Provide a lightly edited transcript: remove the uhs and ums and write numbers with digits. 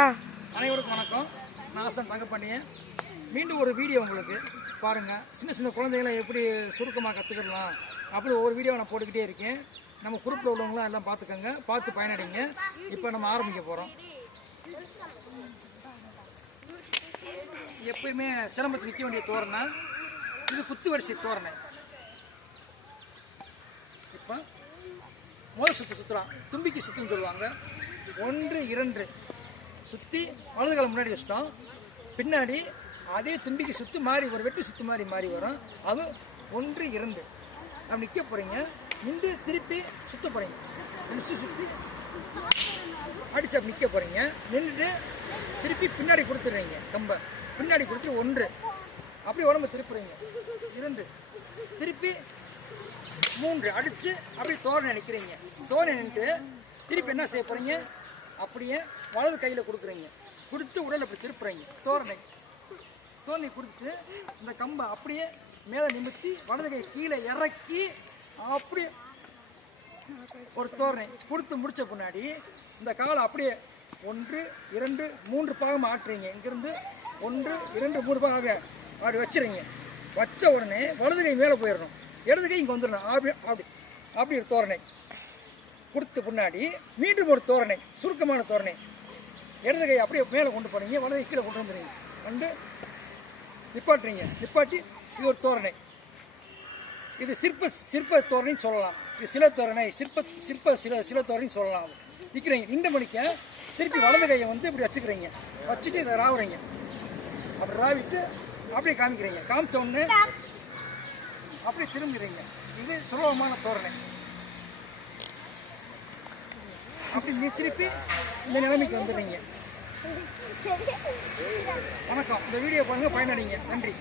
அனைவருக்கும் வணக்கம். நான் ஆசன் தங்கப்பாண்டியன். மீண்டும் ஒரு வீடியோ உங்களுக்கு பாருங்கள். சின்ன சின்ன குழந்தைகளை எப்படி சுருக்கமாக கற்றுக்கலாம் அப்படி ஒவ்வொரு வீடியோ நான் போட்டுக்கிட்டே இருக்கேன். நம்ம குரூப்பில் உள்ளவங்களாம் எல்லாம் பார்த்துக்கோங்க, பார்த்து பயனடைங்க. இப்போ நம்ம ஆரம்பிக்க போகிறோம். எப்பயுமே சிலம்பத்தில் நிற்க வேண்டிய தோரணை இது குத்து வரிசை தோரணை. இப்போ முதல் சுற்றுலாம் தும்பிக்கை சுற்றுன்னு சொல்லுவாங்க. 1 2 சுற்றி வலது காலம் முன்னாடி வச்சிட்டோம். பின்னாடி அதே தும்பிக்கை சுற்று மாறி ஒரு வெட்டு சுற்று மாறி வரும். அது 1 2 அப்படி நிற்க போகிறீங்க. நின்று திருப்பி சுற்ற போகிறீங்க. சுற்றி அடிச்சு அப்படி நிற்க போகிறீங்க. நின்றுட்டு திருப்பி பின்னாடி கொடுத்துடுறீங்க. கம்பை பின்னாடி கொடுத்துட்டு 1 அப்படி உடம்பு திருப்புறீங்க. 2 திருப்பி 3 அடித்து அப்படி தோரணை நிற்கிறீங்க. தோரணை நின்று திருப்பி என்ன செய்ய போகிறீங்க, அப்படியே வலது கையில் கொடுக்குறீங்க. கொடுத்து உடல் அப்படி திருப்புறீங்க. தோரணை கொடுத்துட்டு இந்த கம்பை அப்படியே மேலே நிமித்தி வலது கை கீழே இறக்கி அப்படி ஒரு தோரணை கொடுத்து முடித்த பின்னாடி இந்த காலை அப்படியே 1 2 3 பாகமாக ஆட்டுறீங்க. இங்கேருந்து 1 2 3 பாக அப்படி வச்சுறீங்க. வச்ச உடனே வலது கை மேலே போயிடணும், இடது கை இங்கே வந்துடணும். அப்படி ஒரு தோரணை கொடுத்த பின்னாடி மீண்டும் ஒரு தோரணை, சுருக்கமான தோரணை. இடது கை அப்படியே மேலே கொண்டு போனீங்க, வலது கை கீழே கொண்டு வந்துடுறீங்க. வந்து நிப்பாட்டுறீங்க. நிப்பாட்டி இது ஒரு தோரணை. இது சிற்ப தோரணைன்னு சொல்லலாம். இது சில தோரணை, சில தோரணைன்னு சொல்லலாம். நிற்கிறீங்க. இந்த மணிக்கு திருப்பி வலது கையை வந்து இப்படி வச்சுக்கிறீங்க. வச்சுட்டு இதை ராவுறீங்க. அப்படி ராவிட்டு அப்படியே காமிக்கிறீங்க. காமிச்ச உடனே அப்படியே திரும்புகிறீங்க. இது சுலபமான தோரணை. அப்படி நீ திருப்பி இந்த நிலைமைக்கு வந்துடுறீங்க. வணக்கம். இந்த வீடியோ பாருங்க, பயனடைங்க. நன்றி.